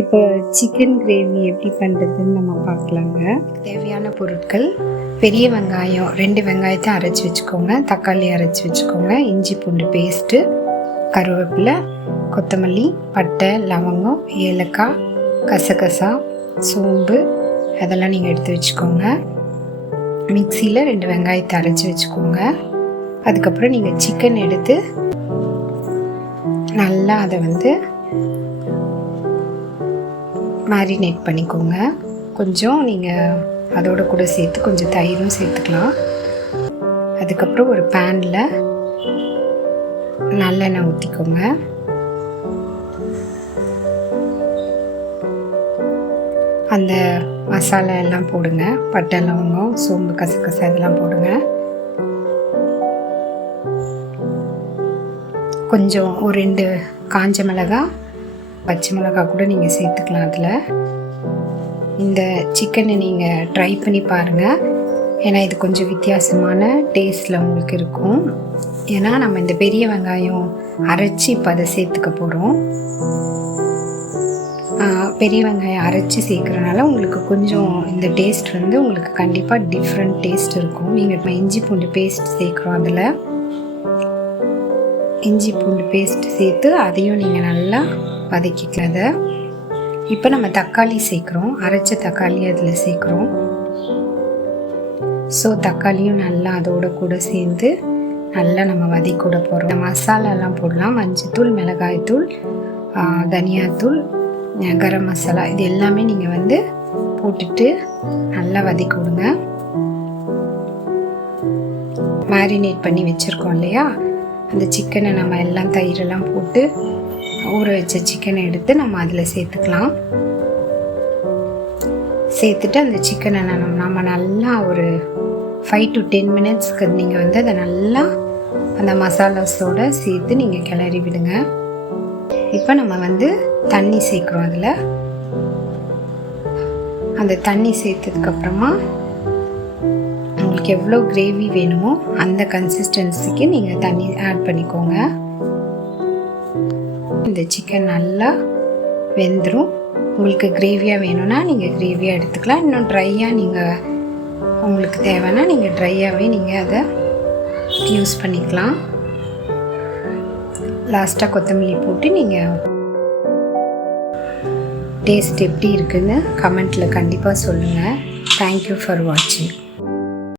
இப்போ chicken gravy எப்படி பண்ணுறதுன்னு நம்ம பார்க்கலாங்க. தேவையான பொருட்கள்: பெரிய வெங்காயம் 2 வெங்காயத்தை அரைச்சி வச்சுக்கோங்க, தக்காளி அரைச்சி வச்சுக்கோங்க, இஞ்சி பூண்டு பேஸ்ட்டு, கருவேப்பிலை, கொத்தமல்லி, பட்டை, லவங்கம், ஏலக்காய், கசகசா, சோம்பு அதெல்லாம் நீங்கள் எடுத்து வச்சுக்கோங்க. மிக்சியில் 2 வெங்காயத்தை அரைச்சி வச்சுக்கோங்க. அதுக்கப்புறம் நீங்கள் சிக்கன் எடுத்து நல்லா அதை மேரினேட் பண்ணிக்கோங்க. கொஞ்சம் நீங்கள் அதோட கூட சேர்த்து கொஞ்சம் தயிரும் சேர்த்துக்கலாம். அதுக்கப்புறம் ஒரு பேனில் நல்லெண்ணெய் ஊற்றிக்கோங்க. அந்த மசாலா எல்லாம் போடுங்க. பட்டை, லவங்கம், சோம்பு, கசகசா இதெல்லாம் போடுங்க. கொஞ்சம் ஒரு 2 காஞ்ச மிளகாய், பச்சை மிளகாய் கூட நீங்கள் சேர்த்துக்கலாம். அதில் இந்த சிக்கனை நீங்கள் ட்ரை பண்ணி பாருங்கள். ஏன்னா இது கொஞ்சம் வித்தியாசமான டேஸ்ட்டில் உங்களுக்கு இருக்கும். ஏன்னா நம்ம இந்த பெரிய வெங்காயம் அரைச்சி இப்போ அதை சேர்த்துக்க போகிறோம். பெரிய வெங்காயம் அரைச்சி சேர்க்குறனால உங்களுக்கு கொஞ்சம் இந்த டேஸ்ட் உங்களுக்கு கண்டிப்பாக டிஃப்ரெண்ட் டேஸ்ட் இருக்கும். நீங்கள் இஞ்சி பூண்டு பேஸ்ட் சேர்க்குறோம். அதில் இஞ்சி பூண்டு பேஸ்ட் சேர்த்து அதையும் நீங்கள் நல்லா வதக்கிக்கல. இப்போ நம்ம தக்காளி சேர்க்குறோம். அரைச்ச தக்காளி அதில் சேர்க்குறோம். ஸோ தக்காளியும் நல்லா அதோட கூட சேர்ந்து நல்லா நம்ம வதக்கிக்கூட போகிறோம். இந்த மசாலாலாம் போடலாம். மஞ்சத்தூள், மிளகாய்த்தூள், தனியாத்தூள், கரம் மசாலா இது எல்லாமே நீங்கள் போட்டுட்டு நல்லா வதக்கி விடுங்க. மேரினேட் பண்ணி வச்சுருக்கோம் இல்லையா, அந்த சிக்கனை நம்ம எல்லாம் தயிரெல்லாம் போட்டு ஊற வச்ச சிக்கனை எடுத்து நம்ம அதில் சேர்த்துக்கலாம். சேர்த்துட்டு அந்த சிக்கனை நம்ம நல்லா ஒரு 5 to 10 மினிட்ஸ்க்கு நீங்கள் அதை நல்லா அந்த மசாலாஸோடு சேர்த்து நீங்கள் கிளறி விடுங்க. இப்போ நம்ம தண்ணி சேர்க்குறோம். அதில் அந்த தண்ணி சேர்த்ததுக்கப்புறமா உங்களுக்கு எவ்வளோ கிரேவி வேணுமோ அந்த கன்சிஸ்டன்சிக்கு நீங்கள் தண்ணி ஆட் பண்ணிக்கோங்க. இந்த சிக்கன் நல்லா வெந்துடும். உங்களுக்கு கிரேவியாக வேணும்னா நீங்கள் கிரேவியாக எடுத்துக்கலாம். இன்னும் ட்ரையாக நீங்கள் உங்களுக்கு தேவைன்னா நீங்கள் ட்ரையாகவே நீங்கள் அதை யூஸ் பண்ணிக்கலாம். லாஸ்ட்டாக கொத்தமல்லி போட்டு நீங்கள் டேஸ்ட் எப்படி இருக்குன்னு கமெண்ட்டில் கண்டிப்பாக சொல்லுங்கள். தேங்க்யூ ஃபார் வாட்சிங்.